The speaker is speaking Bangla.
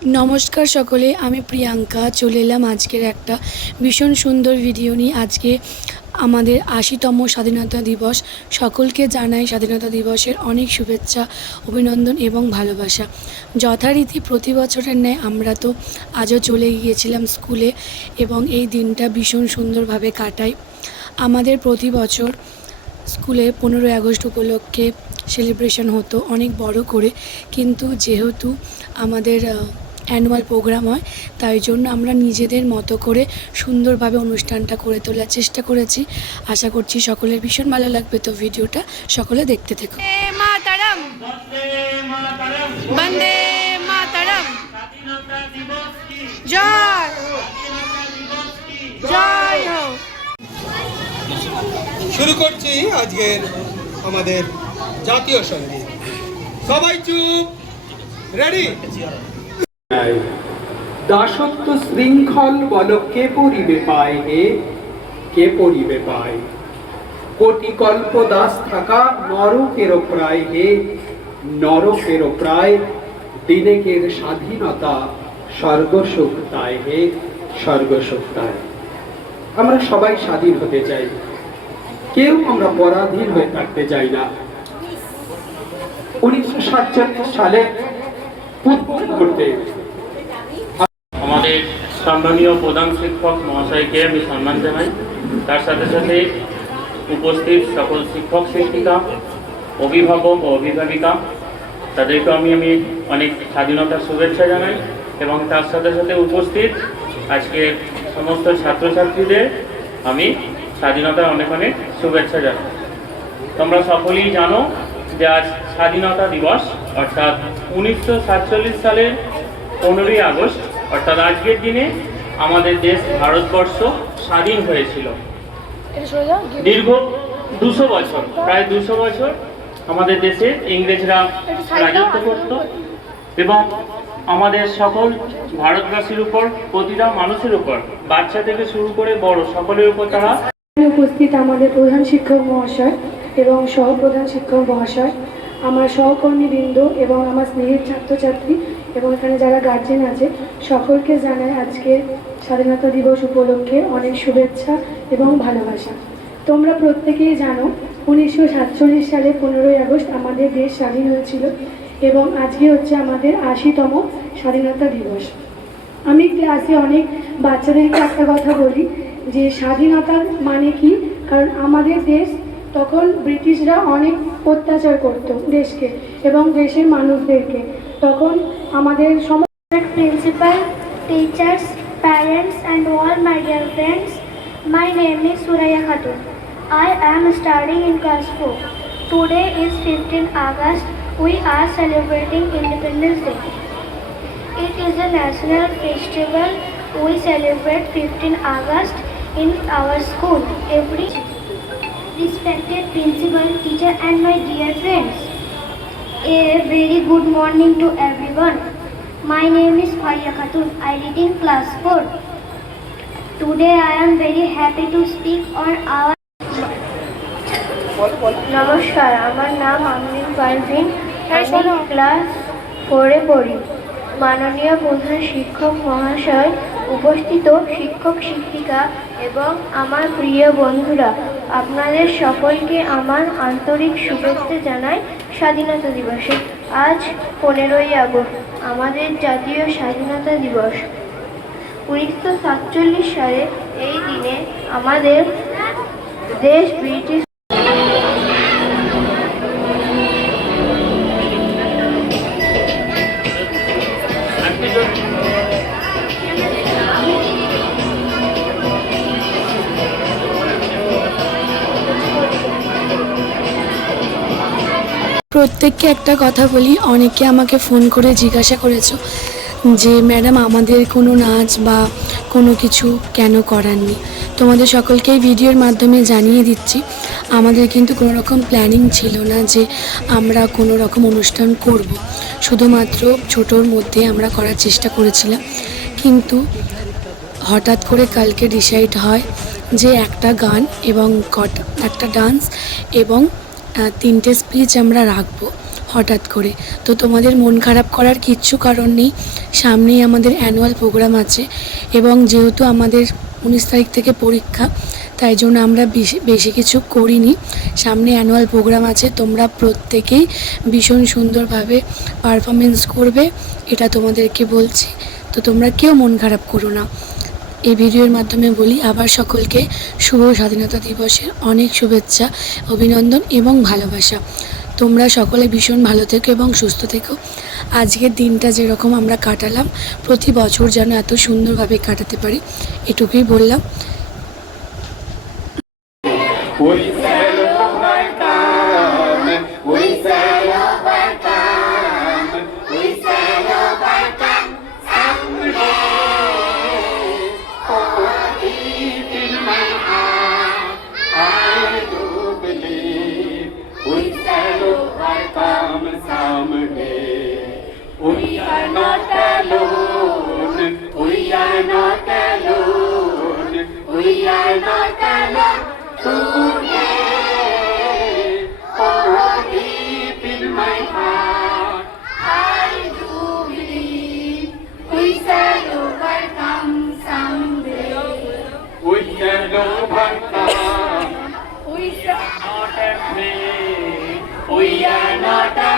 नमस्कार सकले आमी प्रियंका चले एलाम आजकेर एक भीषण सुंदर भिडियो निये। आज के आमादेर 80तम स्वाधीनता दिवस। सकलके जानाई स्वाधीनता दिवसेर अनेक शुभेच्छा अभिनंदन एवं भालोबासा। यथारीति प्रति बछरेर न्याय आमरा तो आजो चले गियेछिलाम स्कूले एवं एई दिनटा भीषण सुंदरभावे काटाई। आमादेर प्रति बछर स्कूले 15 আগস্ট उपलक्षे सेलिब्रेशन हतो अनेक बड़ो करे, किन्तु जेहेतु आमादेर অ্যানুয়াল প্রোগ্রাম হয় তাই জন্য আমরা নিজেদের মতো করে সুন্দরভাবে অনুষ্ঠানটা করে তোলার চেষ্টা করেছি। আশা করছি সকলের ভীষণ ভালো লাগবে। তো ভিডিওটা সকলে দেখতে থেকো। মাতারাম বন্দে মাতারাম জয় জয় হো। শুরু করছি আজকের আমাদের জাতীয় সঙ্গীত। সবাই চুপ, রেডি। দাসত্ব শৃঙ্খল বল কে পরিবে পায় হে, কে পরিবে পায়। কোটি কল্প দাস থাকা নরকেরও প্রায় হে, নরকেরও প্রায়। দিনেকের স্বাধীনতা স্বর্গসুখ তাই হে, স্বর্গসুখ তাই। আমরা সবাই স্বাধীন হতে চাই, কেউ আমরা পরাধীন হয়ে থাকতে চাই না। 1947 সালে করতে আমাদের সম্মানীয় প্রধান শিক্ষক মহাশয়কে আমি সম্মান জানাই। তার সাথে সাথে উপস্থিত সকল শিক্ষক শিক্ষিকা, অভিভাবক ও অভিভাবিকা, তাদেরকে আমি অনেক স্বাধীনতার শুভেচ্ছা জানাই এবং তার সাথে সাথে উপস্থিত আজকে সমস্ত ছাত্রছাত্রীদের আমি স্বাধীনতার অনেক অনেক শুভেচ্ছা জানাই। তোমরা সকলেই জানো যে আজ স্বাধীনতা দিবস, অর্থাৎ 1947 সালের 15 আগস্ট, অর্থাৎ আজকের দিনে আমাদের দেশ ভারতবর্ষ স্বাধীন হয়েছিল। দীর্ঘ 200 বছর, প্রায় 200 বছর আমাদের দেশে ইংরেজরা রাজত্ব করত এবং আমাদের সকল ভারতবাসীর উপর, প্রতিটা মানুষের উপর, বাচ্চা থেকে শুরু করে বড় সকলের উপর তারা উপস্থিত আমাদের প্রধান শিক্ষক মহাশয় এবং সহপ্রধান শিক্ষক মহাশয়, আমার সহকর্মীবৃন্দ এবং আমার স্নেহের ছাত্রছাত্রী এবং এখানে যারা গার্জেন আছে সকলকে জানাই আজকে স্বাধীনতা দিবস উপলক্ষে অনেক শুভেচ্ছা এবং ভালোবাসা। তোমরা প্রত্যেকেই জানো 1947 সালে 15 আগস্ট আমাদের দেশ স্বাধীন হয়েছিল এবং আজকে হচ্ছে আমাদের 80তম স্বাধীনতা দিবস। আমি ক্লাসে অনেক বাচ্চাদেরকে একটা কথা বলি যে স্বাধীনতার মানে কি, কারণ আমাদের দেশ তখন ব্রিটিশরা অনেক অত্যাচার করত দেশকে এবং দেশের মানুষদেরকে। তখন আমাদের Principal, teachers, parents and all my dear friends, my name is Suraya Khatun. I am studying in class 4. Today is 15 August. We are celebrating Independence Day. It is a national festival. We celebrate 15 August in our school every. Respected principal, teacher and my dear friends, a very good morning to everyone. My name is Suraya Khatun. I read in class 4. Today I am very happy to speak on our নমস্কার, আমার নাম আমিনুল পারভিন। আমি ক্লাস 4-এ পড়ি। মাননীয় প্রধান শিক্ষক মহাশয়, উপস্থিত শিক্ষক শিক্ষিকা এবং আমার প্রিয় বন্ধুরা, আপনাদের সকলকে আমার আন্তরিক শুভেচ্ছা জানাই স্বাধীনতা দিবসে। আজ 15 আগস্ট আমাদের জাতীয় স্বাধীনতা দিবস। 1947 সালে এই দিনে আমাদের দেশ ব্রিটিশ প্রত্যেককে একটা কথা বলি, অনেকে আমাকে ফোন করে জিজ্ঞাসা করেছো যে ম্যাডাম আমাদের কোনো নাচ বা কোনো কিছু কেন করাননি। তোমাদের সকলকে এই ভিডিওর মাধ্যমে জানিয়ে দিচ্ছি, আমাদের কিন্তু কোনো রকম প্ল্যানিং ছিল না যে আমরা কোনো রকম অনুষ্ঠান করব। শুধুমাত্র ছোটোর মধ্যে আমরা করার চেষ্টা করেছিলাম, কিন্তু হঠাৎ করে কালকে ডিসাইড হয় যে একটা গান এবং একটা ডান্স এবং 3টে স্পিচ আমরা রাখবো। হঠাৎ করে। তো তোমাদের মন খারাপ করার কিচ্ছু কারণ নেই, সামনেই আমাদের অ্যানুয়াল প্রোগ্রাম আছে এবং যেহেতু আমাদের 19 তারিখ থেকে পরীক্ষা, তাই জন্য আমরা বেশি কিছু করিনি। সামনে অ্যানুয়াল প্রোগ্রাম আছে, তোমরা প্রত্যেকেই ভীষণ সুন্দরভাবে পারফরমেন্স করবে, এটা তোমাদেরকে বলছি। তো তোমরা কেউ মন খারাপ করো না। এই ভিডিওর মাধ্যমে বলি আবার সকলকে শুভ স্বাধীনতা দিবসের অনেক শুভেচ্ছা, অভিনন্দন এবং ভালোবাসা। তোমরা সকলে ভীষণ ভালো থেকো এবং সুস্থ থেকো। আজকের দিনটা যেরকম আমরা কাটালাম, প্রতি বছর যেন এত সুন্দরভাবে কাটাতে পারি, এটুকুই বললাম। We celebrate come, we celebrate come, we celebrate come someday. Oh, deep in my heart, I do believe we celebrate come someday. We are not alone, we are not alone, we are not alone. Today, oh, deep in my heart, I do believe we shall overcome someday. We shall overcome. We are not afraid. We are not afraid.